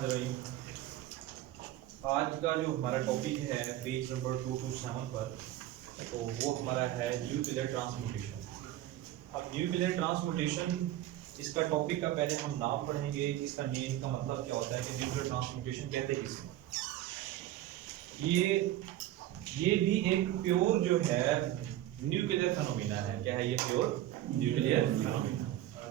रहीम। आज का जो हमारा टॉपिक है पेज नंबर 227 पर, तो वो हमारा है न्यूक्लियर ट्रांसम्यूटेशन। अब न्यूक्लियर ट्रांसम्यूटेशन इसका टॉपिक का पहले हम नाम पढ़ेंगे कि इसका नेम का मतलब क्या होता है कि न्यूक्लियर ट्रांसम्यूटेशन कहते हैं किसे। ये भी एक प्योर जो है न्यूक्लियर फेनोमेना है। क्या है ये? Pure nuclear phenomena.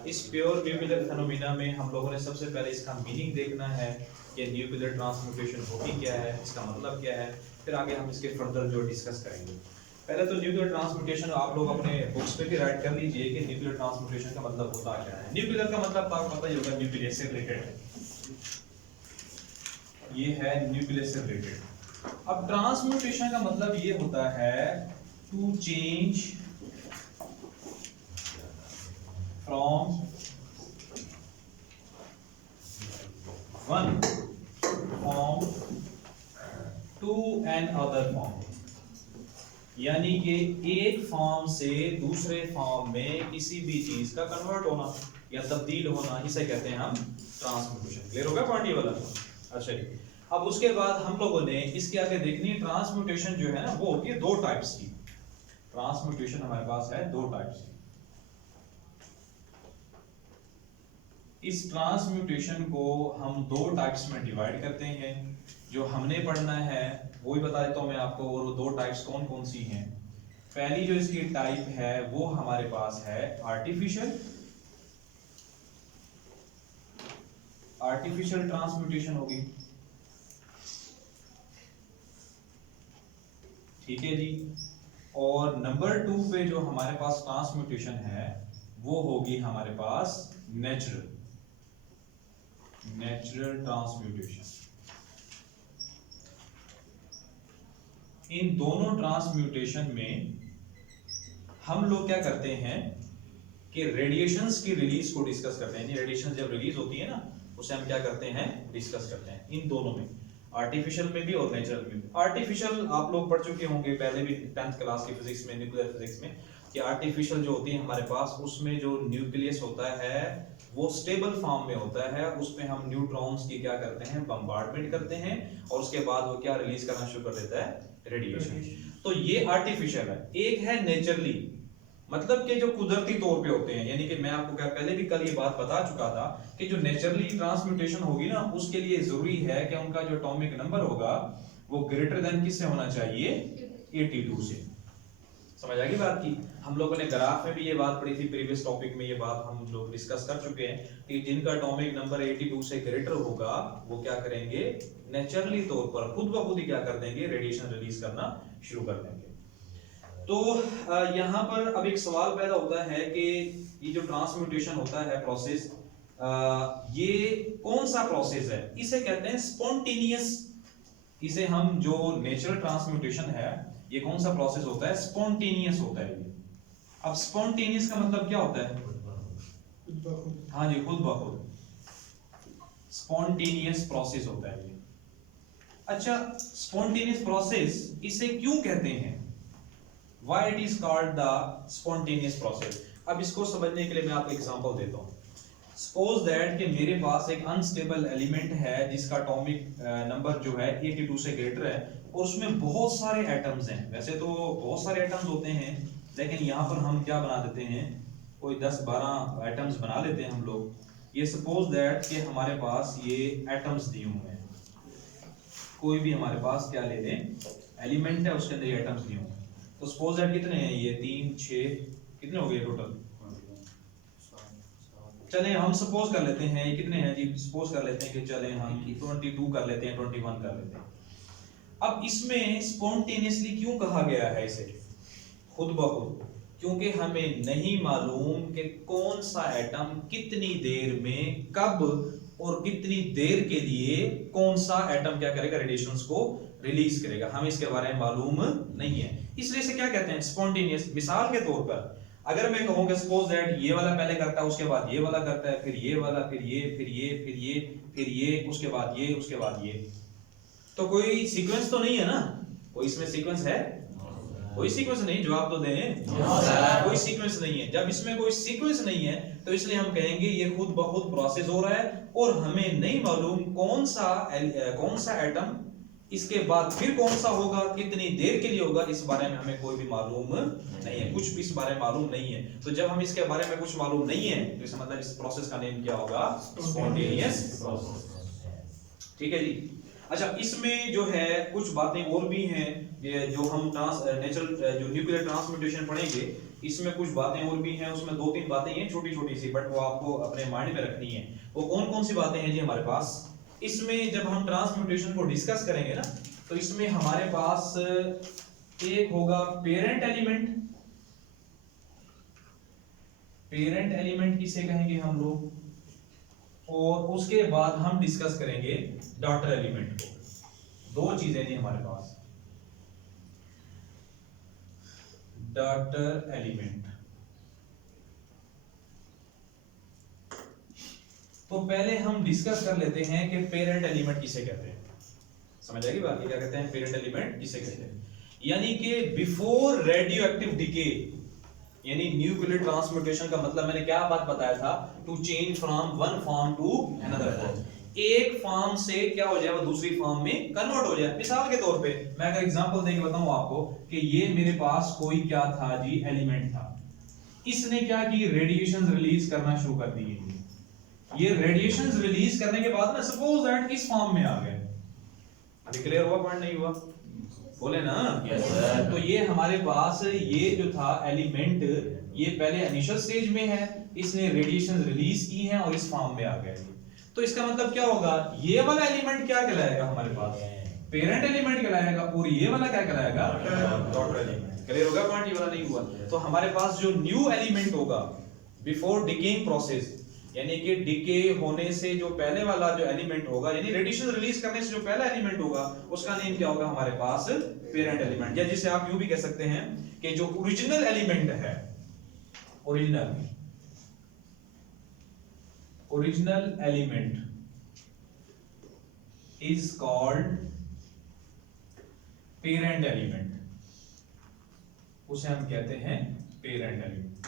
इस प्योर न्यूक्लियर फेनोमेना में हम लोगों ने सबसे पहले इसका मीनिंग देखना है कि न्यूक्लियर ट्रांसम्यूटेशन होती क्या है, इसका मतलब क्या है, फिर आगे हम इसके फर्दर जो डिस्कस करेंगे। पहले तो न्यूक्लियर ट्रांसम्यूटेशन आप लोग अपने बुक्स पे भी राइट कर लीजिए कि न्यूक्लियर ट्रांसम्यूटेशन का मतलब होता क्या है। न्यूक्लियर का मतलब आपको पता ही होगा, न्यूक्लियस से रिलेटेड है। ये है न्यूक्लियस से रिलेटेड। अब ट्रांसम्यूटेशन का मतलब ये होता है to change from one form to another form, यानी कि एक फॉर्म से दूसरे फॉर्म में किसी भी चीज का कन्वर्ट होना या तब्दील होना, इसे कहते हैं हम ट्रांसम्यूटेशन। क्लियर होगा पार्टी वाला? अच्छा जी। अब उसके बाद हम लोगों ने इसके आगे देखनी है ट्रांसम्यूटेशन जो है ना, वो होती है दो टाइप्स की। ट्रांसम्यूटेशन हमारे पास है दो टाइप्स की। इस ट्रांसम्यूटेशन को हम दो टाइप्स में डिवाइड करते हैं। जो हमने पढ़ना है वो ही बता देता हूं मैं आपको, और वो दो टाइप्स कौन कौन सी हैं। पहली जो इसकी टाइप है वो हमारे पास है आर्टिफिशियल ट्रांसम्यूटेशन होगी। ठीक है जी। और नंबर 2 पे जो हमारे पास ट्रांसम्यूटेशन है वो होगी हमारे पास नेचुरल ट्रांसम्यूटेशन। इन दोनों ट्रांसम्यूटेशन में हम लोग क्या करते हैं कि रेडिएशंस की रिलीज को डिस्कस करते हैं। रेडिएशन जब रिलीज होती है ना, उसे हम क्या करते हैं, डिस्कस करते हैं। इन दोनों में, आर्टिफिशियल में भी और नेचुरल में भी। आर्टिफिशियल आप लोग पढ़ चुके होंगे पहले भी 10th क्लास की फिजिक्स में, न्यूक्लियर फिजिक्स में, कि आर्टिफिशियल जो होती है हमारे पास, उसमें जो न्यूक्लियस होता है वो स्टेबल फॉर्म में होता है। उसमें हम न्यूट्रॉन्स की क्या करते हैं, बम्बार्डमेंट करते हैं, और उसके बाद वो क्या रिलीज करना शुरू कर देता है, रेडिएशन। तो ये आर्टिफिशियल है। एक है नेचुरली, मतलब कि जो कुदरती तौर पे होते हैं। यानी कि मैं आपको क्या पहले भी कल ये बात बता चुका था कि जो नेचुरली ट्रांसम्यूटेशन होगी ना, उसके लिए जरूरी है कि उनका जो एटॉमिक नंबर होगा वो ग्रेटर देन किससे होना चाहिए, 82 से। समझ आ गई बात की? हम लोगों ने ग्राफ में भी ये बात पढ़ी थी, प्रीवियस टॉपिक में ये बात हम लोग डिस्कस कर चुके हैं कि जिनका एटॉमिक नंबर 82 से ग्रेटर होगा वो क्या करेंगे, नेचुरली तौर पर खुद ब खुद ही क्या कर देंगे, रेडिएशन रिलीज करना शुरू कर देंगे। तो यहाँ पर अब एक सवाल पैदा होता है कि ये जो ट्रांसम्यूटेशन होता है प्रोसेस, ये कौन सा प्रोसेस है? इसे कहते हैं स्पॉन्टेनियस। इसे हम जो नेचुरल ट्रांसम्यूटेशन है, ये कौन सा प्रोसेस होता है, स्पॉन्टेनियस होता है ये। अब स्पॉन्टेनियस का मतलब क्या होता है? हाँ जी, खुद ब खुद। स्पॉन्टेनियस प्रोसेस होता है ये। अच्छा, स्पॉन्टेनियस प्रोसेस इसे क्यों कहते हैं? Why it is called the spontaneous process? अब इसको समझने के लिए मैं आपको एग्जांपल देता हूँ। Suppose that कि मेरे पास एक अनस्टेबल एलिमेंट है जिसका एटॉमिक नंबर जो है 82 से ग्रेटर है, और उसमें बहुत सारे एटम्स हैं। वैसे तो बहुत सारे एटम्स होते हैं, लेकिन यहाँ पर हम क्या बना देते हैं, कोई 10-12 एटम्स बना लेते हैं हम लोग। ये सपोज दैट कि हमारे पास ये एटम्स दिए हुए हैं, कोई भी हमारे पास क्या ले लें, एलिमेंट है, उसके अंदर ये एटम्स दिए हुए हैं। तो सपोज दैट कितने हैं ये, 3 6 कितने हो गए टोटल? चलें हम सपोज कर लेते हैं ये कितने हैं जी, सपोज कर लेते हैं कि चलें हम 22 कर लेते हैं, 21 कर लेते हैं। अब इसमें स्पॉन्टेनियसली क्यों कहा गया है इसे, खुद ब खुद? क्योंकि हमें नहीं मालूम कि कौन सा एटम कितनी देर में, कब और कितनी देर के लिए कौन सा एटम क्या करेगा, रेडिएशंस को रिलीज करेगा। हमें इसके बारे में मालूम नहीं है, इसलिए इसे क्या कहते हैं, स्पॉन्टेनियस। मिसाल के तौर पर अगर मैं कहूं कि सपोज दैट ये वाला पहले करता है, उसके बाद ये वाला करता है, फिर ये वाला, फिर ये, फिर ये, फिर ये, फिर ये, उसके बाद ये, उसके बाद ये, तो कोई सीक्वेंस तो नहीं है ना? कोई इसमें सीक्वेंस है? कोई सीक्वेंस नहीं, जवाब तो दें। कोई सीक्वेंस नहीं है। जब इसमें कोई सीक्वेंस नहीं है तो इसलिए हम कहेंगे ये खुद ब खुद प्रोसेस हो रहा है और हमें नहीं मालूम कौन सा एटम इसके बाद फिर कौन सा होगा, कितनी देर के लिए होगा, इस बारे में हमें कोई भी मालूम नहीं है, कुछ भी इस बारे में मालूम नहीं है। तो जब हम इसके बारे में कुछ मालूम नहीं है तो इसका मतलब इस प्रोसेस का नेम क्या होगा? Spontaneous process. ठीक है जी। अच्छा, इसमें जो है कुछ बातें और भी हैं, ये जो हम नेचुरल जो न्यूक्लियर ट्रांसम्यूटेशन पढ़ेंगे इसमें कुछ बातें और भी हैं। उसमें 2-3 बातें हैं छोटी छोटी सी, बट वो आपको अपने माइंड में रखनी है। वो कौन कौन सी बातें हैं जी हमारे पास? इसमें जब हम ट्रांसम्यूटेशन को डिस्कस करेंगे ना तो इसमें हमारे पास एक होगा पेरेंट एलिमेंट। पेरेंट एलिमेंट किसे कहेंगे हम लोग? और उसके बाद हम डिस्कस करेंगे डॉटर एलिमेंट को। 2 चीजें नहीं हमारे पास, डॉटर एलिमेंट। तो पहले हम डिस्कस कर लेते हैं कि पेरेंट एलिमेंट किसे कहते हैं। समझ आएगी बात? क्या कहते हैं पेरेंट एलिमेंट किसे कहते हैं? यानी कि बिफोर रेडियो एक्टिव डिके, यानी न्यूक्लियर ट्रांसम्यूटेशन का मतलब मैंने क्या बात बताया था? To change from one form to another form. एक फॉर्म से क्या हो जाए वो दूसरी फॉर्म में कन्वर्ट हो जाए। मिसाल के तौर पे मैं अगर एग्जांपल देके बताऊं आपको कि ये मेरे पास कोई क्या था जी, एलिमेंट था। इसने क्या की? रेडिएशन रिलीज करना शुरू कर दी। ये रेडिएशन रिलीज करने के बाद ना सपोज दैट इस फॉर्म में आ गए। अभी क्लियर हुआ पॉइंट? नहीं हुआ? बोले ना? Yes sir. तो ये हमारे पास ये जो था एलिमेंट, ये पहले इनिशियल स्टेज में है, इसने रेडिएशन रिलीज की है और इस फॉर्म में आ गया। तो इसका मतलब क्या होगा? ये वाला एलिमेंट क्या कहलाएगा हमारे पास? पेरेंट एलिमेंट कहलाएगा, और ये वाला क्या कहलाएगा? Daughter element. क्लियर होगा पॉइंट? ये वाला नहीं हुआ। तो हमारे पास जो न्यू एलिमेंट होगा बिफोर डिकेइंग प्रोसेस, यानी कि डिके होने से जो पहले वाला जो एलिमेंट होगा, यानी रेडिएशन रिलीज करने से जो पहला एलिमेंट होगा, उसका नेम क्या होगा हमारे पास? Parent element. या जिसे आप यूं भी कह सकते हैं कि जो ओरिजिनल एलिमेंट है, original element is called parent element. उसे हम कहते हैं पेरेंट एलिमेंट।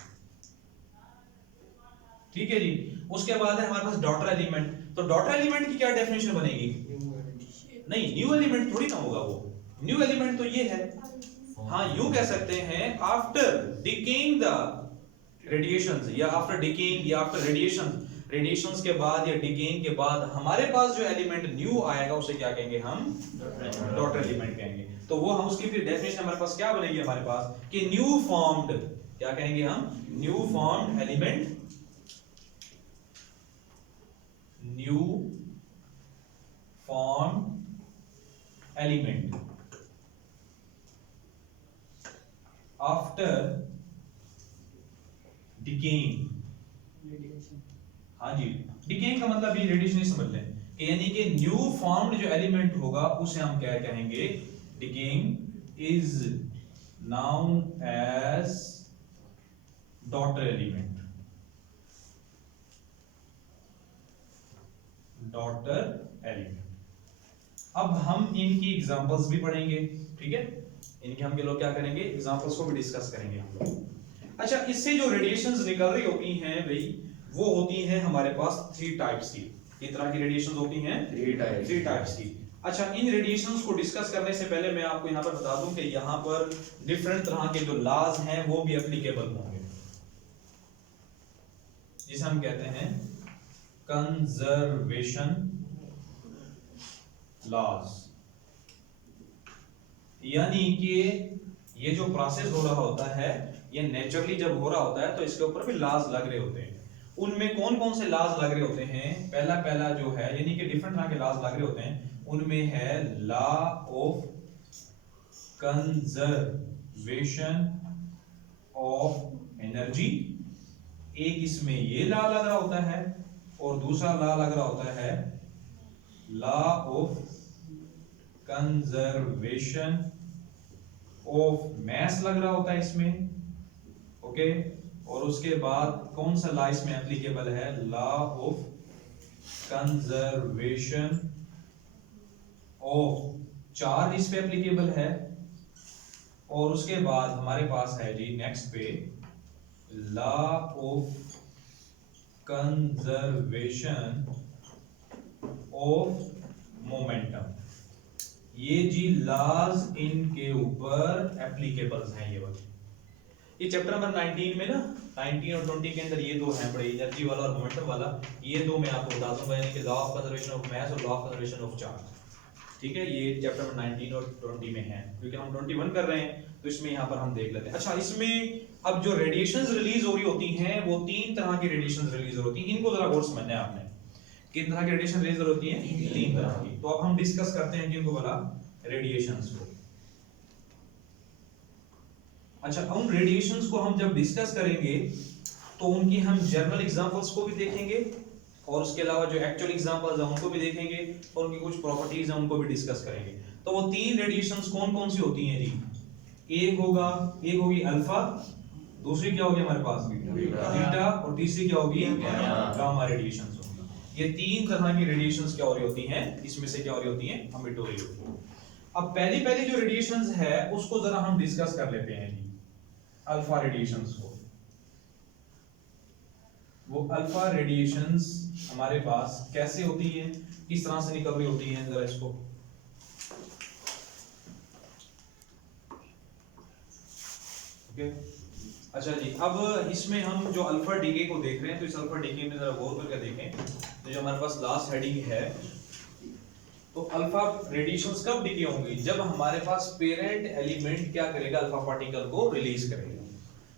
ठीक है जी। उसके बाद है हमारे पास डॉटर एलिमेंट। तो डॉटर एलिमेंट की क्या डेफिनेशन बनेगी? नहीं, न्यू एलिमेंट थोड़ी ना होगा वो। न्यू एलिमेंट तो ये है, हाँ यूं कह सकते हैं आफ्टर डिकेइंग द रेडिएशंस, या आफ्टर डिकेइंग या आफ्टर रेडिएशंस के बाद या डिकेइंग के बाद हमारे पास जो एलिमेंट न्यू आएगा उसे क्या कहेंगे हम? डॉटर एलिमेंट कहेंगे। तो वो हम उसकी फिर डेफिनेशन हमारे पास क्या बनेगी हमारे पास कि न्यू फॉर्म्ड, क्या कहेंगे हम? New formed element, new form element after decaying. हाँ जी, डिकेइंग का मतलब ये रेडिएशन समझ लें कि यानी कि न्यू फॉर्म्ड जो एलिमेंट होगा उसे हम क्या कहेंगे? Decaying is known as daughter element. Daughter element. अब हम इनकी एग्जांपल्स भी पढ़ेंगे, ठीक है? इनके हम लोग क्या करेंगे? एग्जांपल्स को भी डिस्कस करेंगे हम लोग। अच्छा, इससे जो रेडिएशंस निकल रही होती हैं भाई, वो होती हैं हमारे पास 3 टाइप्स की। किस तरह की रेडिएशंस होती हैं? 3 टाइप्स की। अच्छा, इन रेडिएशंस को डिस्कस करने से पहले मैं आपको यहाँ पर बता दूं कि यहाँ पर डिफरेंट तरह के जो लॉज हैं वो भी एप्लीकेबल होंगे, जिसे हम कहते हैं कंजर्वेशन लॉज। यानी कि ये जो प्रोसेस हो रहा होता है, ये नेचुरली जब हो रहा होता है तो इसके ऊपर भी लॉज लग रहे होते हैं। उनमें कौन कौन से लॉज लग रहे होते हैं? पहला जो है, यानी कि डिफरेंट तरह के लॉज लग रहे होते हैं। उनमें है law of conservation of energy, एक इसमें ये लॉ लग रहा होता है, और दूसरा लॉ लग रहा होता है law of conservation of mass लग रहा होता है इसमें, ओके। और उसके बाद कौन सा लॉ इसमें एप्लीकेबल है? Law of conservation of charge इस पे एप्लीकेबल है, और उसके बाद हमारे पास है जी नेक्स्ट पे law of conservation of momentum. ये जी लॉज इनके ऊपर एप्लीकेबल्स हैं ये वाले। ये चैप्टर नंबर 19 में ना 19 और 20 के अंदर ये दो हैं बड़े, एनर्जी वाला और मोमेंटम वाला, ये दो मैं आपको बता दूंगा, यानी कि law of conservation of mass और law of conservation of charge. ठीक है, ये चैप्टर नंबर 19 और 20 में है, क्योंकि हम 21 कर रहे हैं तो इसमें यहाँ पर हम देख लेते हैं। अच्छा, इसमें अब जो रेडिएशंस रिलीज हो रही होती हैं वो 3 तरह की रेडिएशंस रिलीज होती हैं, इनको जरा गौर से समझना है आपने। कितने तरह की रेडिएशन रिलीज होती है? 3 तरह की। तो अब हम डिस्कस करते हैं जिनको बोला रेडिएशंस को। अच्छा, उन रेडिएशंस को हम जब डिस्कस करेंगे तो उनकी हम जनरल एग्जांपल्स को भी देखेंगे और उसके अलावा जो एक्चुअल एग्जांपल्स हैं उनको भी देखेंगे और उनकी कुछ प्रॉपर्टीज हैं उनको भी डिस्कस करेंगे। तो वो 3 रेडिएशंस कौन कौन सी होती हैं जी? एक होगी अल्फा, दूसरी क्या होगी हमारे पास? बीटा, और तीसरी क्या होगी? गामा रेडिएशंस होगी। ये 3 तरह की रेडिएशंस क्या हो रही होती हैं, इसमें से क्या हो रही होती हैं? एमिट हो रही होती है। अब पहली जो रेडिएशंस है उसको जरा हम डिस्कस कर लेते हैं जी, अल्फा रेडिएशंस को। वो अल्फा रेडिएशंस हमारे पास कैसे होती है, किस तरह से निकल रही होती है, जरा इसको ओके। अच्छा जी, अब इसमें हम जो अल्फा डीके को देख रहे हैं तो इस अल्फा डीके में जरा गौर करके देखें तो जो हमारे पास लास्ट हेडिंग है, तो अल्फा रेडिएशंस कब डीके होंगी? जब हमारे पास पेरेंट एलिमेंट क्या करेगा? अल्फा पार्टिकल को रिलीज करेगा।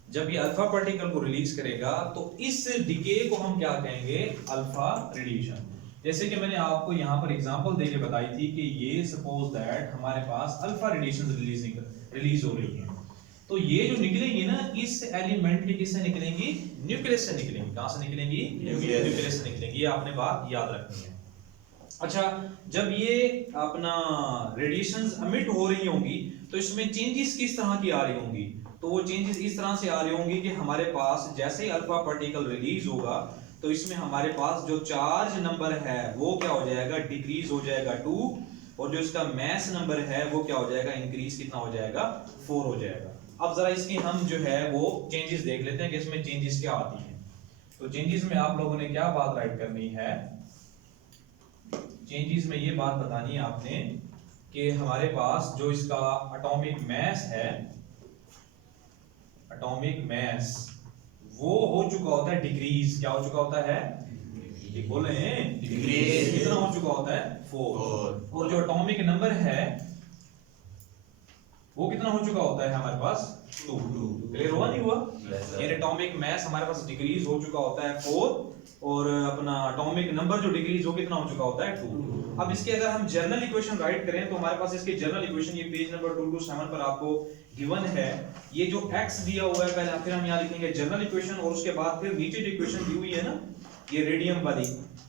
जब ये अल्फा पार्टिकल को रिलीज करेगा तो इस डीके को हम क्या कहेंगे? Alpha radiation. जैसे कि मैंने आपको यहाँ पर एग्जांपल देके बताई थी कि ये सपोज दैट हमारे पास अल्फा रेडिएशन रिलीज हो रही है, तो ये जो निकलेंगी ना इस एलिमेंट के किससे निकलेंगी? न्यूक्लियस से निकलेंगी। कहां से निकलेंगी? न्यूक्लियस से निकलेंगी। ये आपने बात याद रखनी है। अच्छा, जब ये अपना रेडिएशंस एमिट हो रही होंगी तो इसमें चेंजेस किस तरह की आ रही होंगी? तो वो चेंजेस इस तरह से आ रही होंगी कि हमारे पास जैसे ही अल्फा पार्टिकल रिलीज होगा तो इसमें हमारे पास जो चार्ज नंबर है वो क्या हो जाएगा? डिक्रीज हो जाएगा 2, और जो इसका मास नंबर है वो क्या हो जाएगा? इंक्रीज कितना हो जाएगा? 4 हो जाएगा। अब जरा इसकी हम जो है वो चेंजेस देख लेते हैं कि इसमें चेंजेस क्या आती हैं। तो चेंजेस में आप लोगों ने क्या बात राइट करनी है? चेंजेस में ये बात बतानी है आपने कि हमारे पास जो इसका एटॉमिक मास है, एटॉमिक मास वो हो चुका होता है डिक्रीज। क्या हो चुका होता है? बोले डिक्रीज। कितना हो चुका होता है? 4। और जो एटॉमिक नंबर है वो कितना हो चुका होता है हमारे पास? 2। क्लियर हुआ नहीं हुआ? ये एटॉमिक मास हमारे पास डिक्रीज हो चुका होता है 4, और अपना एटॉमिक नंबर जो डिक्रीज हो कितना हो चुका होता है? 2। अब इसके अगर हम जनरल इक्वेशन राइट करें तो हमारे पास इसकी जनरल इक्वेशन ये पेज नंबर 227 पर आपको गिवन है। ये जो x दिया हुआ है पहले, फिर हम यहाँ लिखेंगे जनरल इक्वेशन, और उसके बाद फिर नीचे जो इक्वेशन दी हुई है ना ये रेडियम वाली,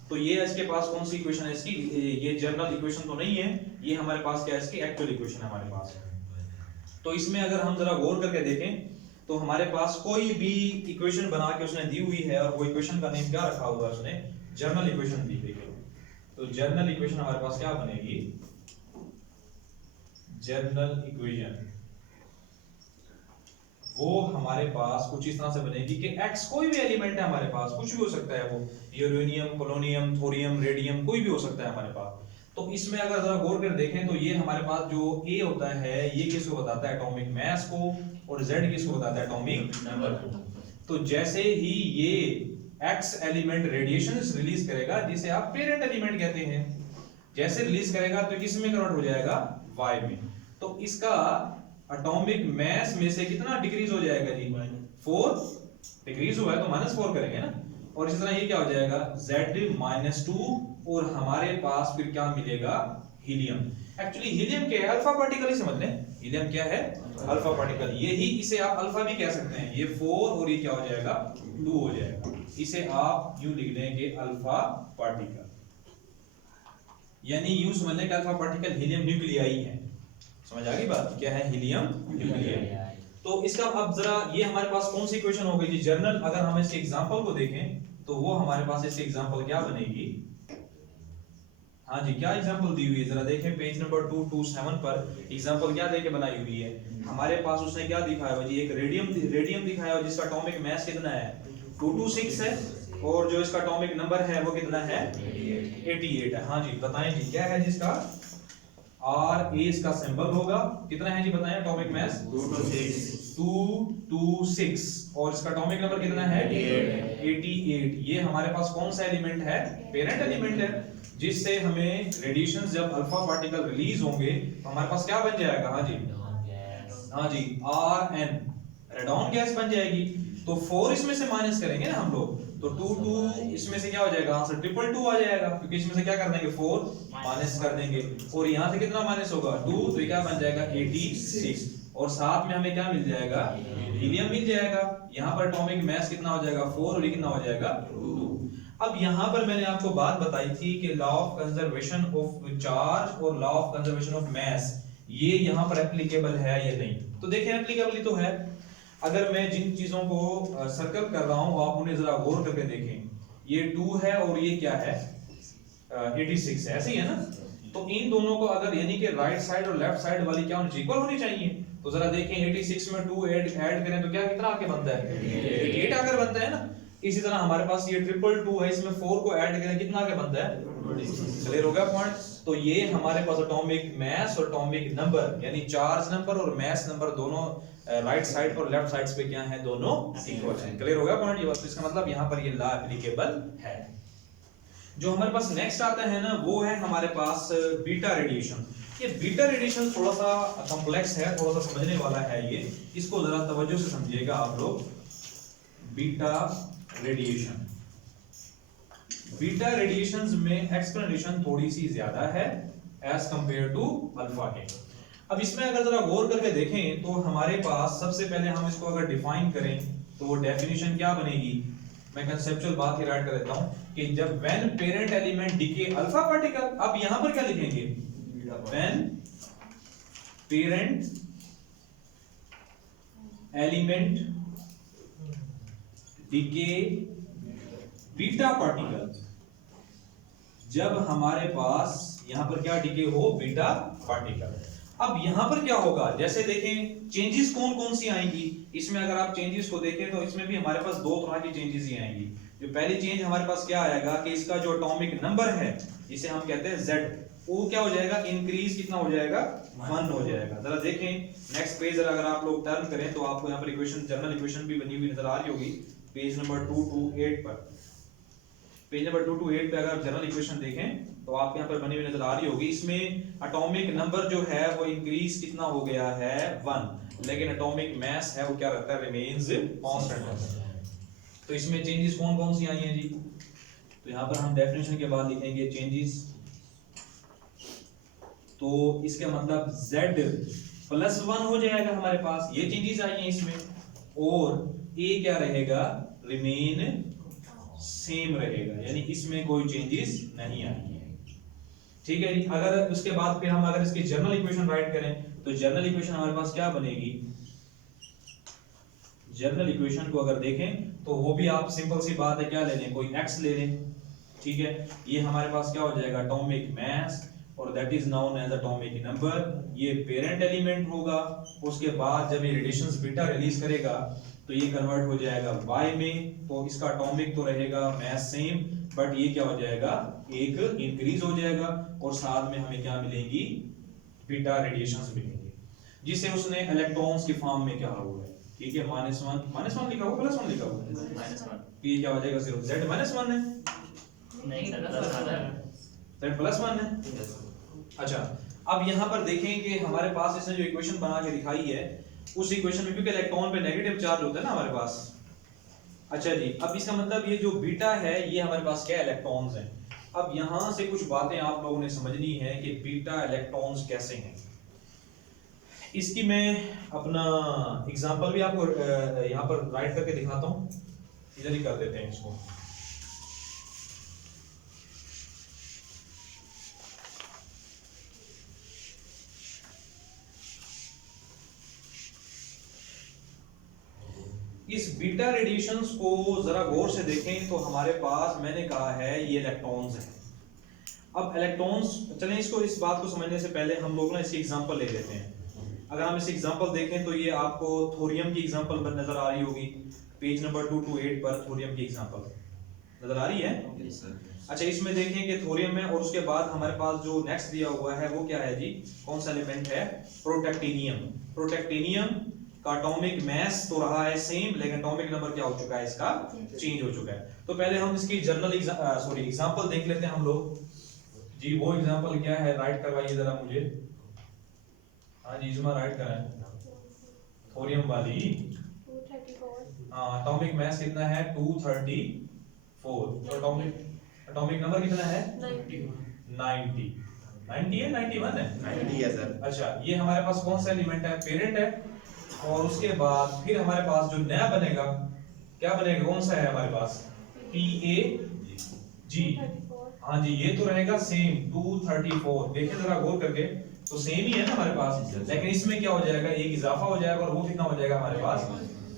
तो ये इसके पास कौन सी इक्वेशन है इसकी? ये जनरल इक्वेशन तो नहीं है, ये हमारे पास क्या है? इसकी एक्चुअल इक्वेशन हमारे पास है। तो इसमें अगर हम जरा गौर करके देखें तो हमारे पास कोई भी इक्वेशन बना के उसने दी हुई है और वो इक्वेशन का नेम क्या रखा हुआ है उसने? जनरल इक्वेशन दी गई है। तो जनरल इक्वेशन हमारे पास क्या बनेगी? जनरल इक्वेशन वो हमारे पास कुछ इस तरह से बनेगी कि x कोई भी एलिमेंट है हमारे पास, कुछ भी हो सकता है, वो यूरेनियम, पोलोनियम, थोरियम, रेडियम, कोई भी हो सकता है हमारे पास। तो इसमें अगर जरा गौर कर देखें तो ये हमारे पास जो A होता है ये किसको बताता है? एटॉमिक मास को, और Z किसको बताता है? एटॉमिक नंबर को। तो जैसे ही ये X एलिमेंट रेडिएशंस रिलीज करेगा जिसे आप पेरेंट एलिमेंट कहते हैं, जैसे रिलीज करेगा तो किस में कन्वर्ट हो जाएगा? Y में। तो इसका एटॉमिक मास में से कितना डिक्रीज हो जाएगा जी? 4 डिक्रीज हुआ है तो -4 करेंगे ना, और इसी तरह ये क्या हो जाएगा? Z-2, और हमारे पास फिर क्या मिलेगा? हीलियम। एक्चुअली हीलियम क्या है? अल्फा पार्टिकल ही समझ लें। हीलियम क्या है? Alpha particle. यही इसे आप अल्फा भी कह सकते हैं। ये 4 और ये क्या हो जाएगा? 2 हो जाएगा। इसे आप यूं लिख लेंगे अल्फा पार्टिकल, यानी यूं समझ लें कि अल्फा पार्टिकल हीलियम न्यूक्लियाई है। समझ आ गई बात? क्या है? Helium nuclei. तो इसका अब जरा ये हमारे पास कौन सी इक्वेशन हो गई जी? जनरल। अगर हम इसके एग्जांपल को देखें तो वो हमारे पास इसकी एग्जांपल क्या बनेगी? हाँ जी, क्या एग्जांपल दी हुई है जरा देखें पेज नंबर 227 पर एग्जांपल क्या देके बनाई हुई है। हमारे पास उसने क्या दिखाया हुआ जी, एक रेडियम दिखाया हुआ जिसका एटॉमिक मास कितना है 226 है, और जो इसका एटॉमिक नंबर है वो कितना है 88 है। हाँ जी बताएं जी क्या है जिसका आर ए इसका सिंबल होगा, कितना है जी बताएं एटॉमिक मास 226 और इसका एटॉमिक नंबर कितना है 88। ये हमारे पास कौन सा एलिमेंट है, पेरेंट एलिमेंट है, जिससे हमें रेडिएशन जब अल्फा पार्टिकल रिलीज होंगे तो हमारे पास क्या बन जाएगा। हाँ जी आर एन रेडॉन गैस बन जाएगी। तो 4 इसमें से माइनस करेंगे ना हम लोग तो 2 इसमें से क्या हो जाएगा आंसर 222 आ जाएगा, क्योंकि इसमें से क्या कर देंगे 4 माइनस कर देंगे, और यहाँ से कितना माइनस होगा 2, तो ये क्या बन जाएगा 86, और साथ में हमें क्या मिल जाएगा हीलियम मिल जाएगा। यहाँ पर एटॉमिक मास कितना हो जाएगा 4 और ये कितना हो जाएगा 2। अब यहाँ पर मैंने आपको बात बताई थी कि law of conservation of charge और law of conservation of mass ये यहाँ पर एप्लीकेबल है या नहीं, तो देखें एप्लीकेबल ही तो है। अगर मैं जिन चीजों को सर्कल कर रहा हूं आप उन्हें जरा गौर करके देखें, ये 2 है और ये क्या है 86 है, ऐसे ही है ना। तो इन दोनों को अगर यानी कि राइट साइड और लेफ्ट साइड वाली क्या होनी चाहिए इक्वल होनी चाहिए, तो जरा देखें 86 में 2 ऐड करें तो क्या कितना आके बनता है 88 आकर बनता है ना। इसी तरह हमारे पास ये 222 है, इसमें 4 को ऐड करें कितना आके बनता है, क्लियर हो गया पॉइंट। तो ये हमारे पास एटॉमिक मास और एटॉमिक नंबर यानी चार्ज नंबर और मास नंबर दोनों राइट साइड और लेफ्ट साइड्स पे क्या है दोनों इक्वल है, क्लियर हो गया पॉइंट। ये बात इसका मतलब यहाँ पर ये लॉ एप्लीकेबल है। जो हमारे पास नेक्स्ट आता है ना वो है हमारे पास बीटा रेडिएशन। ये बीटा रेडिएशन थोड़ा सा कॉम्प्लेक्स है, थोड़ा सा समझने वाला है, ये इसको जरा तवज्जो से समझिएगा आप लोग। बीटा रेडिएशन, बीटा रेडिएशंस में एक्सप्लेनेशन थोड़ी सी ज्यादा है एज कंपेयर टू अल्फा के। अब इसमें अगर जरा गौर करके देखें तो हमारे पास सबसे पहले हम इसको अगर डिफाइन करें तो वो डेफिनेशन क्या बनेगी, मैं कंसेप्चुअल बात ही राइट कर देता हूं कि जब when parent element decay alpha particle, अब यहां पर क्या लिखेंगे when parent element decay beta particle, जब हमारे पास यहां पर क्या डिके हो बीटा पार्टिकल। अब यहां पर क्या होगा, जैसे देखें चेंजेस कौन कौन सी आएंगी इसमें, अगर आप चेंजेस को देखें तो इसमें भी हमारे पास दो तरह की चेंजेस ही आएंगी। जो पहली चेंज हमारे पास क्या आएगा कि इसका जो एटॉमिक नंबर है जिसे हम कहते हैं Z, वो क्या हो जाएगा इंक्रीज कितना हो जाएगा 1 हो जाएगा। जरा देखें नेक्स्ट पेज अगर आप लोग टर्न करें तो आपको यहाँ पर इक्वेशन जनरल इक्वेशन भी बनी हुई नजर आ रही होगी पेज नंबर 228 पर। पेज नंबर 228 पे अगर आप जनरल इक्वेशन देखें तो आपको यहाँ पर बनी हुई नजर आ रही होगी। इसमें एटॉमिक नंबर जो है वो इंक्रीज कितना हो गया है 1, लेकिन एटॉमिक मास है वो क्या रहता है रिमेन्स कांस्टेंट रहता है। तो इसमें चेंजेस कौन कौन सी आई हैं जी, तो यहाँ पर हम डेफिनेशन के बाद लिखेंगे चेंजेस, तो इसका मतलब Z+1 हो जाएगा हमारे पास, ये चेंजेस आई हैं इसमें, और A क्या रहेगा रिमेन सेम रहेगा, यानी इसमें कोई चेंजेस नहीं आई है। ठीक है जी। अगर उसके बाद फिर हम अगर इसकी जनरल इक्वेशन राइट करें तो जनरल इक्वेशन हमारे पास क्या बनेगी, जनरल इक्वेशन को अगर देखें तो वो भी आप सिंपल सी बात है क्या ले लें कोई x ले लें, ठीक है। ये हमारे पास क्या हो जाएगा एटॉमिक मास और that is known as atomic number, ये पेरेंट एलिमेंट होगा। उसके बाद जब ये रेडिएशंस बीटा रिलीज करेगा तो ये कन्वर्ट हो जाएगा y में, तो इसका एटॉमिक तो रहेगा मास सेम बट ये क्या हो जाएगा एक इंक्रीज हो जाएगा, और साथ में हमें क्या मिलेंगी बीटा रेडिएशंस मिलेंगे, जिसे उसने इलेक्ट्रॉन्स की फॉर्म में क्या हुआ है, ठीक है -1 लिखा हुआ +1 लिखा हुआ है, ये क्या हो जाएगा सिर्फ z -1 है नहीं z+1 है। अच्छा अब यहाँ पर देखें कि हमारे पास इसने जो इक्वेशन बना के दिखाई है उस इक्वेशन में क्योंकि इलेक्ट्रॉन पे नेगेटिव चार्ज होता है ना हमारे पास। अच्छा जी, अब इसका मतलब ये जो बीटा है ये हमारे पास क्या इलेक्ट्रॉन्स हैं। अब यहाँ से कुछ बातें आप लोगों ने समझनी है कि बीटा इलेक्ट्रॉन्स कैसे हैं। इसकी मैं अपना एग्जांपल भी आपको यहाँ पर राइट करके दिखाता हूँ, इधर ही कर देते हैं इसको। इस बीटा रेडिएशंस को जरा गौर से देखें तो हमारे पास मैंने कहा है ये इलेक्ट्रॉन्स हैं, अब इलेक्ट्रॉन्स, चलें इसको, इस बात को समझने से पहले हम लोग ना इसकी एग्जांपल ले लेते हैं। अगर हम इस एग्जांपल देखें तो ये आपको थोरियम की एग्जांपल नजर आ रही होगी, पेज नंबर 228 पर थोरियम की एग्जांपल नजर आ रही है। अच्छा, इसमें देखें कि थोरियम में, और उसके बाद हमारे पास जो नेक्स्ट दिया हुआ है वो क्या है जी, कौन सा एलिमेंट है, प्रोटेक्टिनियम। प्रोटेक्टिनियम का एटॉमिक मास तो रहा है सेम, लेकिन एटॉमिक नंबर क्या हो चुका है, इसका चेंज हो चुका है। तो पहले हम इसकी जनरल एग्जांपल देख लेते हैं हम लोग जी। वो एग्जांपल क्या है, राइट करवाइए जरा मुझे। हाँ जी, इसमें राइट कराएं थोरियम वाली। 234। हाँ, एटॉमिक मास कितना है, 234। तो एटॉमिक नंबर कितना है, 90 90 है, 91 है, 90 है सर। अच्छा, ये हमारे पास कौन सा एलिमेंट है, पेरेंट है। और उसके बाद फिर हमारे पास जो नया बनेगा, क्या बनेगा, कौन सा है हमारे पास, PAG। हाँ जी, ये तो रहेगा सेम 234। देखिए जरा गौर करके, तो सेम ही है ना हमारे पास, लेकिन इसमें क्या हो जाएगा, एक इजाफा हो जाएगा, और वो कितना हो जाएगा हमारे पास,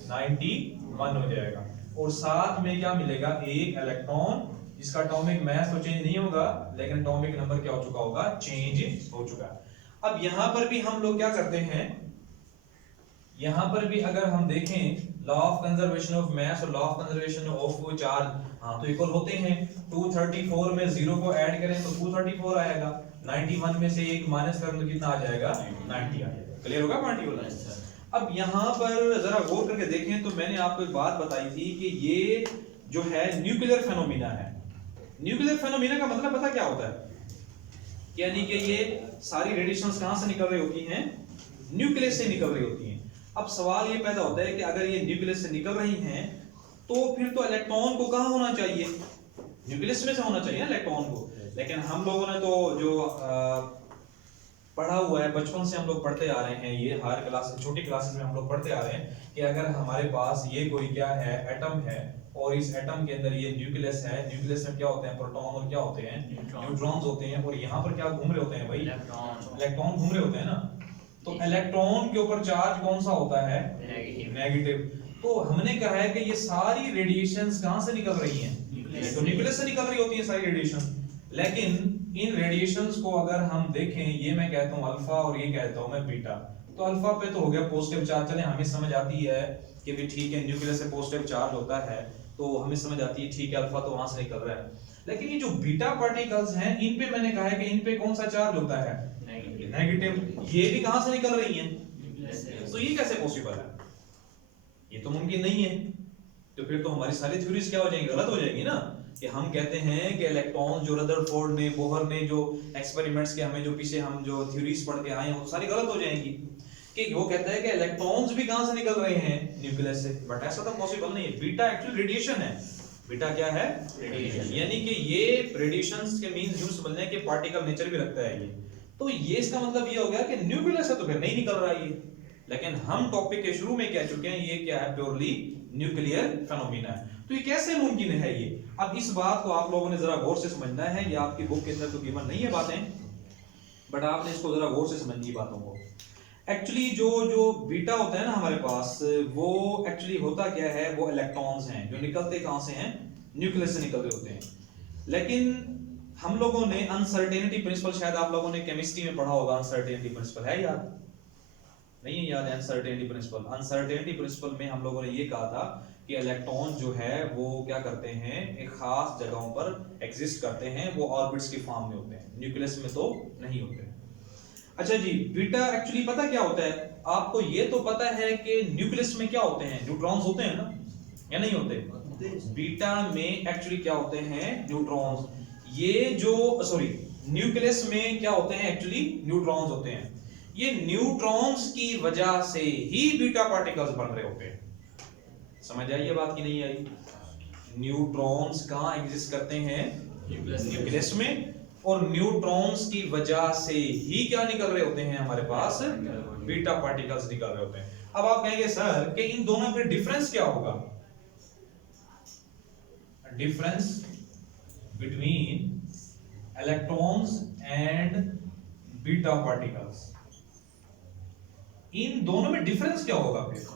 91 हो जाएगा। और साथ में क्या मिलेगा, एक इलेक्ट्रॉन, जिसका एटॉमिक मास तो चेंज नहीं होगा, लेकिन एटॉमिक नंबर क्या हो चुका होगा, चेंज हो चुका है। अब यहां पर भी हम लोग क्या करते हैं, यहां पर भी अगर हम देखें law of conservation of mass और law of conservation of charge, हाँ तो इक्वल होते हैं। 234 में 0 को ऐड करें तो 234 आएगा, 91 में से एक माइनस करें तो कितना आ जाएगा, 90 आ जाएगा। क्लियर होगा पॉइंट वाला। अब यहाँ पर जरा गौर करके देखें तो मैंने आपको एक बात बताई थी कि ये जो है न्यूक्लियर फेनोमेना है। न्यूक्लियर फेनोमेना का मतलब पता क्या होता है, यानी कि ये सारी रेडिएशंस कहां से निकल रही होती हैं, न्यूक्लियस से निकल रही होती हैं। अब सवाल ये पैदा होता है कि अगर ये न्यूक्लियस से निकल रही हैं तो फिर तो इलेक्ट्रॉन को कहां होना चाहिए, न्यूक्लियस में से होना चाहिए ना इलेक्ट्रॉन को। लेकिन हम लोगों ने तो जो पढ़ा हुआ है, बचपन से हम लोग पढ़ते आ रहे हैं, ये हर क्लास, छोटी क्लासेस में हम लोग पढ़ते आ रहे हैं कि अगर हमारे पास ये कोई क्या है, एटम है, और इस एटम के अंदर ये न्यूक्लियस है, न्यूक्लियस में क्या होते हैं, प्रोटॉन और क्या होते हैं, न्यूट्रॉन्स होते हैं, और यहाँ पर क्या घूम रहे होते हैं भाई, इलेक्ट्रॉन घूम रहे होते हैं ना। तो इलेक्ट्रॉन के ऊपर चार्ज कौन सा होता है, नेगेटिव। तो हमने कहा है कि ये सारी रेडिएशंस कहां से निकल रही हैं, तो न्यूक्लियस से निकल रही होती है सारी रेडिएशन। लेकिन इन रेडिएशंस को अगर हम देखें, ये मैं कहता हूं अल्फा और ये कहता हूं मैं बीटा, तो अल्फा पे तो हो गया पॉजिटिव चार्ज, चले हमें समझ आती है कि भी ठीक है, न्यूक्लियस से पॉजिटिव चार्ज होता है, तो हमें समझ आती है ठीक है, अल्फा तो वहां से निकल रहा है। लेकिन ये जो बीटा पार्टिकल्स हैं, इन पे मैंने कहा है कि इन पे कौन सा चार्ज होता है, नेगेटिव। ये भी कहां से निकल रही हैं, तो ये कैसे पॉसिबल है, ये तो मुमकिन नहीं है। तो फिर तो हमारी सारी थ्योरीज क्या हो जाएंगी, गलत हो जाएंगी ना। कि हम कहते हैं कि इलेक्ट्रॉन जो रदरफोर्ड ने, बोहर ने जो एक्सपेरिमेंट्स के हमें जो पीछे हम जो थ्योरीज पढ़ के आए हैं वो सारी गलत हो जाएंगी। कि वो कहता है कि इलेक्ट्रॉन्स भी कहां से निकल रहे हैं, न्यूक्लियस से, बट ऐसा तो पॉसिबल नहीं है। बीटा एक्चुअली रेडिएशन है, बीटा क्या है, रेडिएशन। यानी कि ये रेडिएशंस के मींस यूं समझने के पार्टिकल नेचर भी रखता है ये। तो ये इसका मतलब ये हो गया कि न्यूक्लियस से तो फिर नहीं निकल रहा है ये। लेकिन हम टॉपिक के शुरू में कह चुके हैं ये क्या है, प्योरली न्यूक्लियर फेनोमेना है। तो ये कैसे मुमकिन है ये, अब इस बात को आप लोगों ने जरा गौर से समझना है। ये आपकी बुक के अंदर तो गिवन नहीं है बातें, बट आपने इसको जरा गौर से समझनी है बातों को। एक्चुअली जो बीटा होता है ना हमारे पास, वो एक्चुअली होता क्या है, वो इलेक्ट्रॉन्स हैं जो निकलते कहां से हैं, न्यूक्लियस से निकल रहे होते हैं। लेकिन हम लोगों ने अनसर्टेनिटी प्रिंसिपल, शायद आप लोगों ने केमिस्ट्री में पढ़ा होगा, अनसर्टेनिटी प्रिंसिपल है याद, नहीं है याद, अनसर्टेनिटी प्रिंसिपल। अनसर्टेनिटी प्रिंसिपल में हम लोगों ने ये कहा था कि इलेक्ट्रॉन जो है वो क्या करते हैं, एक खास जगहों पर एग्जिस्ट करते हैं, वो ऑर्बिट्स की फॉर्म में होते हैं, न्यूक्लियस में तो नहीं होते। अच्छा जी, बीटा एक्चुअली पता क्या होता है आपको, ये तो पता है कि न्यूक्लियस में क्या होते हैं, न्यूट्रॉन्स होते हैं ना, या नहीं होते। बीटा में एक्चुअली क्या होते हैं, न्यूट्रॉन्स। ये जो सॉरी, न्यूक्लियस में क्या होते हैं, एक्चुअली न्यूट्रॉन्स होते हैं। ये न्यूट्रॉन्स की वजह से ही बीटा पार्टिकल्स बन रहे होते हैं। समझ आई ये बात की नहीं आई, न्यूट्रॉन्स कहां एग्जिस्ट करते हैं, न्यूक्लियस में, और न्यूट्रॉन्स की वजह से ही क्या निकल रहे होते हैं हमारे पास, बीटा पार्टिकल्स निकल रहे होते हैं। अब आप कहेंगे सर कि इन दोनों में डिफरेंस क्या होगा, difference between electrons and beta particles, इन दोनों में डिफरेंस क्या होगा फिर।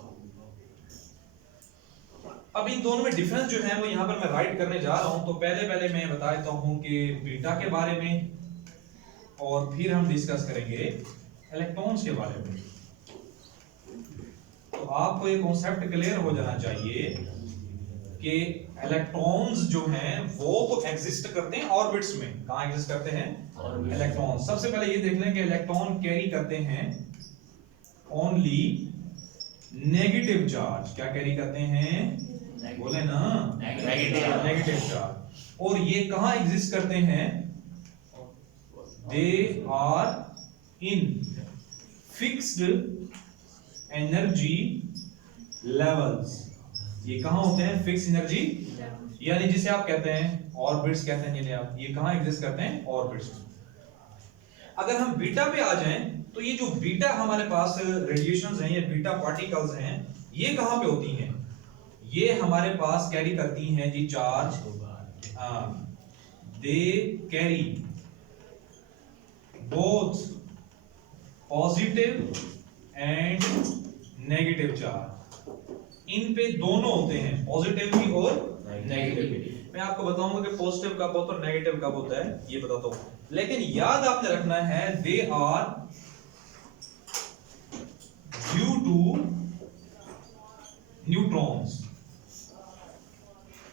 अब इन दोनों में डिफरेंस जो है वो यहाँ पर मैं राइट करने जा रहा हूं। तो पहले मैं बता देता हूं कि बीटा के बारे में, और फिर हम डिस्कस करेंगे इलेक्ट्रॉन्स के बारे में। तो आपको ये कॉन्सेप्ट क्लियर हो जाना चाहिए कि इलेक्ट्रॉन्स जो हैं वो तो एग्जिस्ट करते हैं ऑर्बिट्स में। कहां एग्जिस्ट करते हैं? इलेक्ट्रॉन। सबसे पहले ये देख लें कि इलेक्ट्रॉन कैरी करते हैं ओनली नेगेटिव चार्ज। क्या कैरी करते हैं? बोले ना, नेगेटिव चार्ज। और ये कहां एग्जिस्ट करते हैं? They are in fixed energy levels. ये कहां होते हैं? फिक्स एनर्जी, यानी जिसे आप कहते हैं ऑर्बिट्स कहते हैं जिन्हें आप। ये कहां एग्जिस्ट करते हैं? ऑर्बिट्स। अगर हम बीटा पे आ जाएं तो ये जो बीटा हमारे पास रेडिएशंस हैं, ये बीटा पार्टिकल्स हैं, ये कहां पे होती हैं? ये हमारे पास कैरी करती हैं जी charge. They carry both positive and negative charge. इन पे दोनों होते हैं, पॉजिटिव भी और नेगेटिव भी। मैं आपको बताऊंगा कि पॉजिटिव कब होता है और नेगेटिव कब होता है, ये बताता हूं। लेकिन याद आपने रखना है, they are due to neutrons.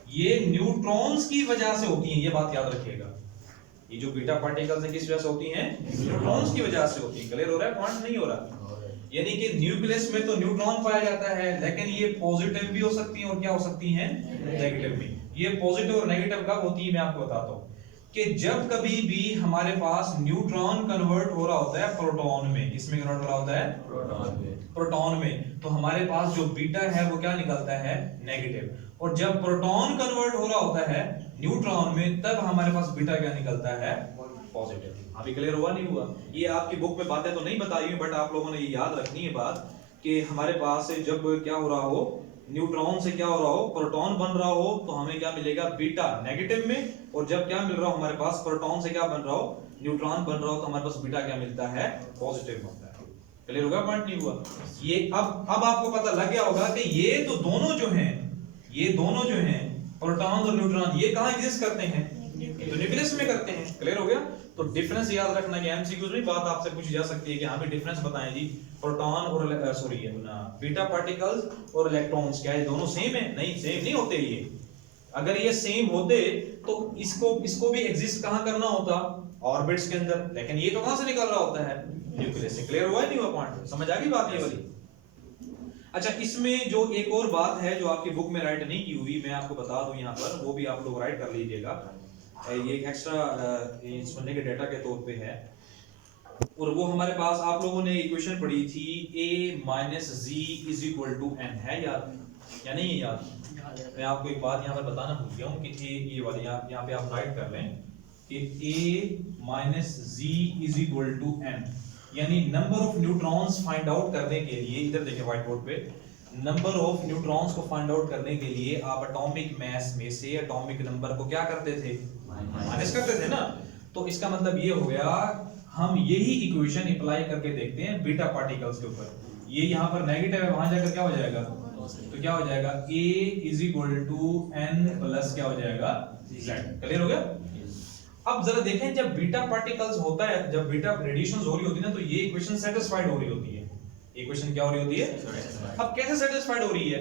ये न्यूट्रॉन्स की वजह से होती हैं, ये बात याद रखिएगा। ये जो बीटा पार्टिकल्स है किस वजह से होती हैं? न्यूट्रॉन्स की वजह से होती हैं। क्लियर हो रहा है? पॉइंट नहीं हो रहा? यानी कि न्यूक्लियस में तो न्यूट्रॉन पाया जाता है, लेकिन ये पॉजिटिव भी हो सकती हैं और क्या हो सकती हैं? नेगेटिव भी। ये पॉजिटिव और नेगेटिव कब होती है मैं आपको बताता हूं कि जब कभी भी हमारे पास न्यूट्रॉन कन्वर्ट हो रहा होता है प्रोटॉन में। किसमें कन्वर्ट हो रहा होता है? प्रोटॉन में। प्रोटॉन में। तो हमारे पास जो बीटा है वो क्या निकलता है? नेगेटिव। और जब प्रोटॉन कन्वर्ट हो रहा होता है न्यूट्रॉन में, तब हमारे पास बीटा क्या निकलता है? पॉजिटिव। अभी क्लियर हुआ नहीं हुआ? ये आपकी बुक में बातें तो नहीं बताई हुई, बट आप लोगों ने ये याद रखनी है बात कि हमारे पास जब क्या हो रहा हो, न्यूट्रॉन से क्या हो रहा हो, प्रोटॉन बन रहा हो, तो हमें क्या मिलेगा? बीटा नेगेटिव में। और जब क्या मिल रहा हो हमारे पास, प्रोटॉन से क्या बन रहा हो, न्यूट्रॉन बन रहा हो, तो हमारे पास बीटा क्या मिलता है? पॉजिटिव बनता है। क्लियर होगा? पॉइंट नहीं हुआ? ये अब आपको पता लग गया होगा कि ये तो दोनों जो हैं, ये दोनों जो हैं प्रोटॉन और न्यूट्रॉन, ये कहां एग्जिस्ट करते हैं? तो न्यूक्लियस में करते हैं। क्लियर हो गया? तो डिफरेंस याद रखना कि एमसीक्यूज में बात आपसे पूछी जा सकती है कि यहां पे डिफरेंस बताएं जी, प्रोटॉन और बीटा पार्टिकल्स और इलेक्ट्रॉन्स, क्या ये दोनों सेम है? नहीं, सेम नहीं होते ये। अगर ये सेम होते तो इसको भी एग्जिस्ट कहां करना होता? ऑर्बिट्स के अंदर। लेकिन ये तो कहां से निकल रहा होता है? न्यूक्लियस से। क्लियर हुआ नहीं हुआ? पॉइंट समझ आ गई बात ये वाली? अच्छा, इसमें जो एक और बात है जो आपकी बुक में राइट नहीं की हुई, मैं आपको बता दूं यहाँ पर, वो भी आप लोग राइट कर लीजिएगा। ये एक एक्स्ट्रा सुनने के डेटा के तौर पे है। और वो हमारे पास आप लोगों ने इक्वेशन पढ़ी थी, a minus z is equal to n, है याद या नहीं है याद? मैं आपको एक बात यहाँ पर बताना भूल गया हूँ कि ये वाली यहाँ पे आप राइट कर लें कि a minus z is equal to n, यानी number of neutrons find out करने के लिए, इधर देखिए व्हाइट बोर्ड पे, नंबर ऑफ न्यूट्रॉन्स को फाइंड आउट करने के लिए आप एटॉमिक मास में से एटॉमिक नंबर को क्या करते थे? माइनस करते थे ना। तो इसका मतलब ये हो गया, हम यही इक्वेशन अप्लाई करके देखते हैं बीटा पार्टिकल्स के ऊपर। ये यहाँ पर नेगेटिव है, वहां जाकर क्या हो जाएगा? तो क्या हो जाएगा? a is equal to n plus क्या हो जाएगा? z। क्लियर हो गया? अब जरा देखें, जब बीटा पार्टिकल्स होता है, जब बीटा रेडिएशंस हो रही होती है ना, तो ये इक्वेशन सेटिस्फाइड हो रही होती है। इक्वेशन क्या हो रही होती है? अब कैसे सेटिस्फाइड हो रही है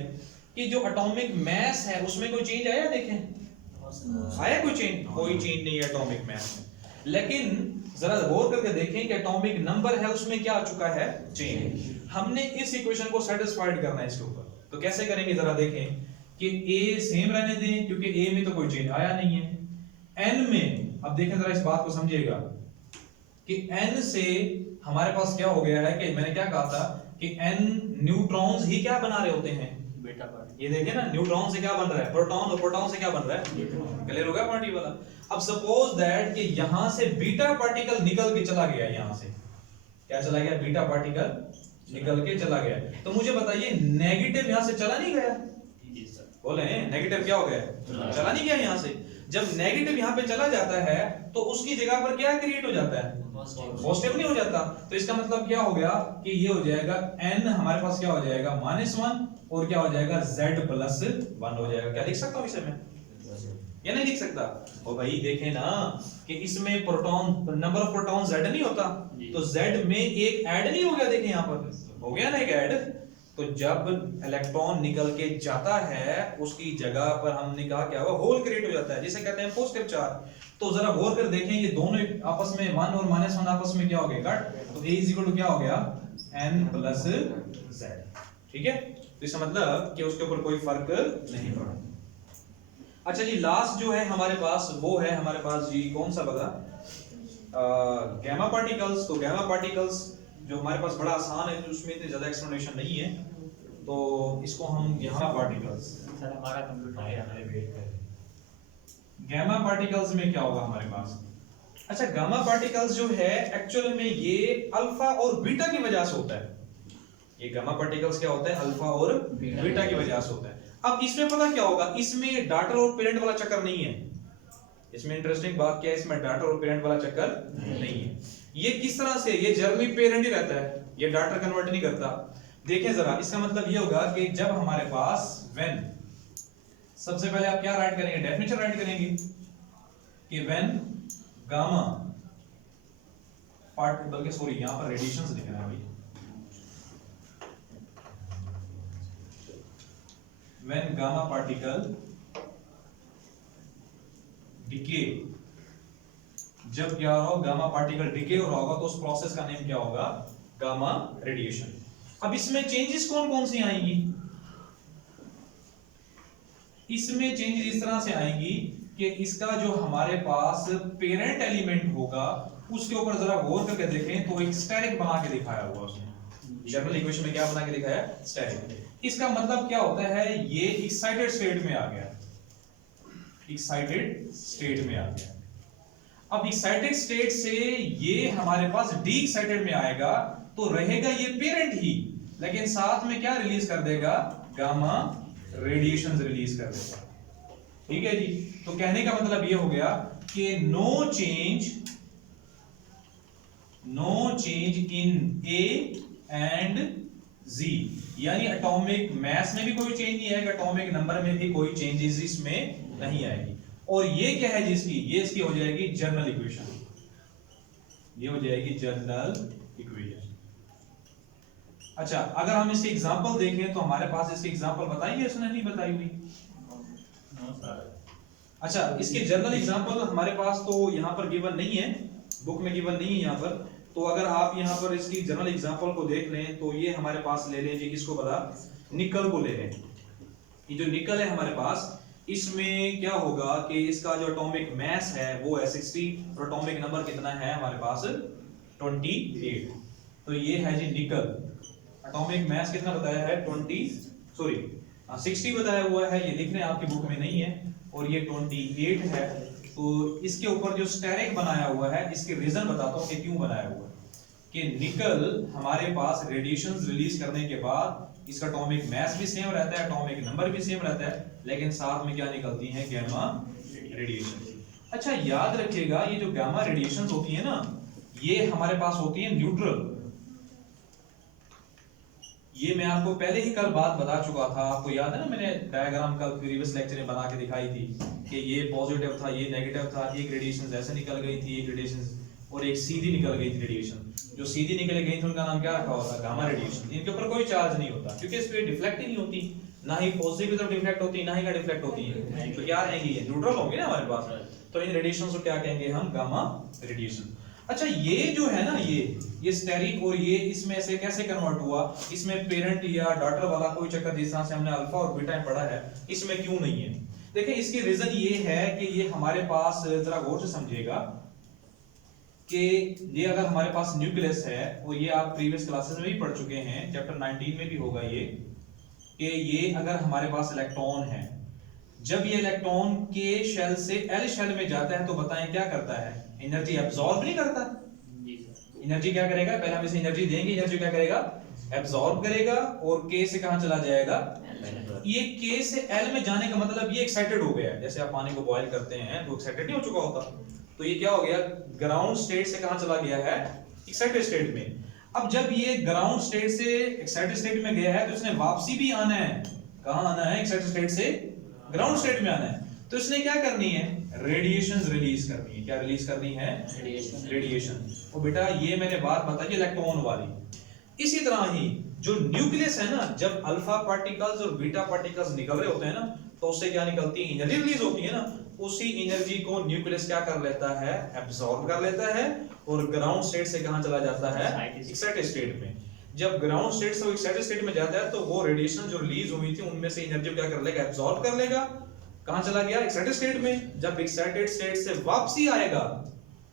कि जो एटॉमिक मास है उसमें कोई चेंज आया? देखें, आया कोई चेंज? कोई चेंज नहीं है एटॉमिक मास में। लेकिन जरा गौर करके देखें कि एटॉमिक नंबर है उसमें क्या आ चुका है? चेंज। हमने इस इक्वेशन को सेटिस्फाइड करना है इसके ऊपर। तो कैसे करेंगे? जरा देखें कि a सेम रहने दें, क्योंकि a में तो कोई चेंज आया नहीं है। n में अब देखें, जरा इस बात को समझिएगा कि n से हमारे पास क्या हो गया है कि मैंने क्या कहा था कि n न्यूट्रॉन्स ही क्या बना रहे होते हैं? Beta particle. ये देखिए ना, न्यूट्रॉन से क्या बन रहा है? प्रोटॉन। और प्रोटॉन से क्या बन रहा है? क्लियर हो गया पॉइंट ये वाला? अब सपोज दैट कि यहां से बीटा पार्टिकल निकल के चला गया, यहां से क्या चला गया? बीटा पार्टिकल निकल के चला गया। तो मुझे बताइए, नेगेटिव यहां से चला नहीं गया? बोले नेगेटिव क्या हो गया? चला नहीं गया यहां से। जब नेगेटिव यहां पे चला जाता है तो उसकी जगह पर क्या क्रिएट हो जाता है? पॉजिटिव नहीं हो जाता। तो इसका मतलब क्या हो गया कि ये हो जाएगा n हमारे पास क्या हो जाएगा -1 और क्या हो जाएगा z प्लस 1 हो जाएगा। क्या लिख सकता हूं इसे मैं या नहीं लिख सकता? ओ भाई देखें ना कि इसमें proton number of proton z नहीं होता, तो z में एक ऐड नहीं हो गया। देखें यहां पर हो गया ना एक ऐड। तो जब इलेक्ट्रॉन निकल के जाता है उसकी जगह पर हमने कहा क्या हुआ, होल क्रिएट हो जाता है जिसे कहते हैं पॉजिटिव चार्ज। तो जरा गौर कर देखें ये दोनों आपस में 1 और -1 आपस में क्या हो गए कट। तो A इक्वल टू क्या हो गया n प्लस z। ठीक है, तो इसका मतलब कि उसके ऊपर कोई फर्क नहीं पड़ा। अच्छा जी लास्ट जो है हमारे पास वो है हमारे पास जी कौन सा बता गैमा पार्टिकल्स। तो गैमा पार्टिकल्स जो हमारे पास बड़ा आसान है, उसमें इतनी ज्यादा एक्सप्लेनेशन नहीं है, तो इसको हम गैमा पार्टिकल्स सर हमारा कंप्यूटर है, हमारे वेट कर रहे हैं। गैमा पार्टिकल्स में क्या होगा हमारे पास। अच्छा गामा पार्टिकल्स जो है एक्चुअल में ये अल्फा और बीटा की वजह से होता है। ये गामा पार्टिकल्स क्या होता है, अल्फा और बीटा की वजह से होता है। अब इसमें पता क्या होगा, इसमें डॉटर और पेरेंट वाला चक्कर नहीं है। इसमें इंटरेस्टिंग बात क्या है, इसमें डॉटर और पेरेंट वाला चक्कर नहीं है। ये किस तरह से, ये जर्नली पेरेंट ही रहता है, ये डॉटर कन्वर्ट नहीं करता। देखें जरा, इसका मतलब ये होगा कि जब हमारे पास व्हेन, सबसे पहले आप क्या राइट करेंगे, डेफिनेशन राइट करेंगे कि व्हेन गामा पार्ट, बल्कि सॉरी यहां पर रेडिएशंस लिख रहे हैं भाई। व्हेन गामा पार्टिकल डिके, जब क्या हो गामा पार्टिकल डिके हो रहा होगा तो उस प्रोसेस का नेम क्या होगा, गामा रेडिएशन। अब इसमें चेंजेस कौन कौन सी आएंगी, इसमें चेंजेस इस तरह से आएंगी कि इसका जो हमारे पास पेरेंट एलिमेंट होगा उसके ऊपर जरा गौर करके देखें तो एक स्टेरिक बना के दिखाया हुआ उसने। जनरल इक्वेशन में क्या बना के दिखाया, स्टेरिक। इसका मतलब क्या होता है, ये एक्साइटेड स्टेट में आ गया, एक्साइटेड स्टेट में आ गया। अब एक्साइटेड स्टेट से ये हमारे पास डी एक्साइटेड में आएगा तो रहेगा ये पेरेंट ही, लेकिन साथ में क्या रिलीज कर देगा, गामा रेडिएशन रिलीज कर देगा। ठीक है जी, तो कहने का मतलब ये हो गया कि no change in A and Z, यानी एटॉमिक मास में भी कोई चेंज नहीं आएगा, एटॉमिक नंबर में भी कोई चेंजेस इसमें नहीं आएगी। और ये क्या है जिसकी, ये इसकी हो जाएगी जनरल इक्वेशन, ये हो जाएगी जनरल इक्वेशन। अच्छा अगर हम इसकी एग्जांपल देखें तो हमारे पास इसकी एग्जांपल बताई है, उसने नहीं बताई हुई। अच्छा इसके जनरल एग्जांपल हमारे पास तो यहां पर गिवन नहीं है, बुक में गिवन नहीं है यहां पर। तो अगर आप यहां पर इसकी जनरल एग्जांपल को देख लें तो ये हमारे पास ले लें जी, किसको बता, निकल को ले लें। ये जो निकल है हमारे पास, इसमें क्या होगा कि इसका जो एटॉमिक मास है वो है 60 और एटॉमिक नंबर कितना है हमारे पास 28। तो ये है जी निकल, एटॉमिक मास कितना बताया है 60 बताया हुआ है, ये लिख रहे हैं आपकी बुक में नहीं है, और ये 28 है। तो इसके ऊपर जो स्टेरिक बनाया हुआ है, इसके रीजन बताता हूं कि क्यों बनाया हुआ है। कि निकल हमारे पास रेडिएशंस रिलीज करने के बाद इसका एटॉमिक मास भी सेम रहता है, एटॉमिक नंबर भी सेम रहता है, लेकिन साथ में क्या निकलती है, गामा रेडिएशन। अच्छा याद रखिएगा ये जो गामा रेडिएशंस होती है ना, ये हमारे पास होती है न्यूट्रल। ये मैं आपको पहले ही कल बात बता चुका था, आपको याद है ना, मैंने डायग्राम कल प्रीवियस लेक्चर में बना के दिखाई थी कि ये पॉजिटिव था, ये नेगेटिव था, एक रेडिएशन ऐसे निकल गई थी, एक रेडिएशन और एक सीधी निकल गई थी रेडिएशन। जो सीधी निकल गई थी उनका नाम क्या रखा होता है, गामा रेडिएशन। इनके ऊपर कोई चार्ज नहीं होता क्योंकि इस पे डिफ्लेक्ट ही नहीं होती, ना ही पॉजिटिव की तरफ डिफ्लेक्ट होती है, ना ही का डिफ्लेक्ट होती है, तो क्या रहेंगी, ये न्यूट्रल होंगी ना हमारे पास। तो इन रेडिएशन को क्या कहेंगे हम, गामा रेडिएशन। अच्छा ये जो है ना, ये स्टेरिक और ये इसमें से कैसे कन्वर्ट हुआ, इसमें पेरेंट या डॉटर वाला कोई चक्कर जिस तरह से हमने अल्फा और बीटा में पढ़ा है, इसमें क्यों नहीं है। देखिए इसकी रीजन ये है कि ये हमारे पास, जरा गौर से समझिएगा कि ये अगर हमारे पास न्यूक्लियस है, और ये आप प्रीवियस क्लासेस में भी पढ़ चुके हैं, चैप्टर 19 में भी होगा ये, कि ये अगर हमारे पास इलेक्ट्रॉन है, जब ये इलेक्ट्रॉन के शेल से एल शेल में जाता है तो बताएं क्या करता है, एनर्जी एब्सॉर्ब नहीं करता। एनर्जी क्या करेगा, पहले हम इसे एनर्जी देंगे, एनर्जी क्या करेगा, एब्सॉर्ब करेगा, और के से कहां चला जाएगा, ये के से एल में जाने का मतलब ये एक्साइटेड हो गया है। जैसे आप पानी को बॉईल करते हैं तो एक्साइटेड नहीं हो चुका होता, तो ये क्या हो गया, ग्राउंड स्टेट से कहां चला गया है, एक्साइटेड स्टेट में। अब जब ये ग्राउंड स्टेट से एक्साइटेड स्टेट में गया है तो इसने वापसी भी आना है, कहां आना है, एक्साइटेड स्टेट से ग्राउंड स्टेट में आना है। तो इसने क्या करनी है, रेडिएशन रिलीज करनी है। क्या रिलीज करनी है, रेडिएशन। और बेटा ये मैंने बात बताई इलेक्ट्रॉन वाली। इसी तरह ही जो न्यूक्लियस है ना, जब अल्फा पार्टिकल्स और बीटा पार्टिकल्स निकल रहे होते हैं ना, तो उससे क्या निकलती है, एनर्जी रिलीज होती है ना। उसी एनर्जी को न्यूक्लियस क्या कर लेता है, एब्सॉर्ब कर लेता है और ग्राउंड स्टेट से कहां चला जाता है, एक्साइटेड स्टेट में। जब ग्राउंड स्टेट से एक्साइटेड स्टेट में जाता है तो वो रेडिएशन जो रिलीज हुई थी उनमें से एनर्जी को क्या कर लेगा, एब्सॉर्ब कर लेगा। कहां चला गया, एक्साइटेड स्टेट में। जब एक्साइटेड स्टेट से वापसी आएगा,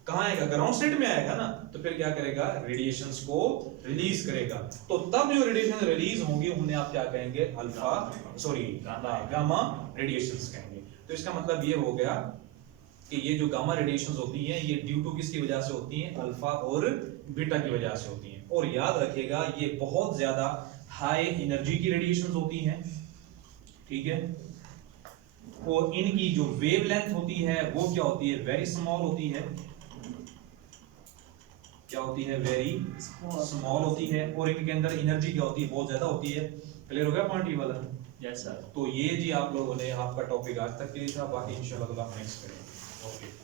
कहां आएगा, ग्राउंड स्टेट में आएगा ना, तो फिर क्या करेगा, रेडिएशंस को रिलीज करेगा। तो तब जो रेडिएशन रिलीज होंगी उन्हें आप क्या कहेंगे, अल्फा सॉरी गामा रेडिएशंस कहेंगे। तो इसका मतलब ये हो गया कि ये जो गामा रेडिएशंस होती हैं ये ड्यू टू किसकी वजह से होती हैं, अल्फा और बीटा की वजह से होती हैं। और याद रखिएगा ये बहुत ज्यादा हाई एनर्जी की रेडिएशंस होती हैं, ठीक है। और इनकी जो वेवलेंथ होती है वो क्या होती है, वेरी स्मॉल होती है। क्या होती है, वेरी स्मॉल होती है। और इनके अंदर एनर्जी क्या होती है, बहुत ज्यादा होती है। क्लियर हो गया पॉइंट ये वाला? Yes sir. तो ये जी आप लोगों ने, आपका टॉपिक आज तक के लिए था, बाकी इंशाल्लाह नेक्स्ट करेंगे। ओके।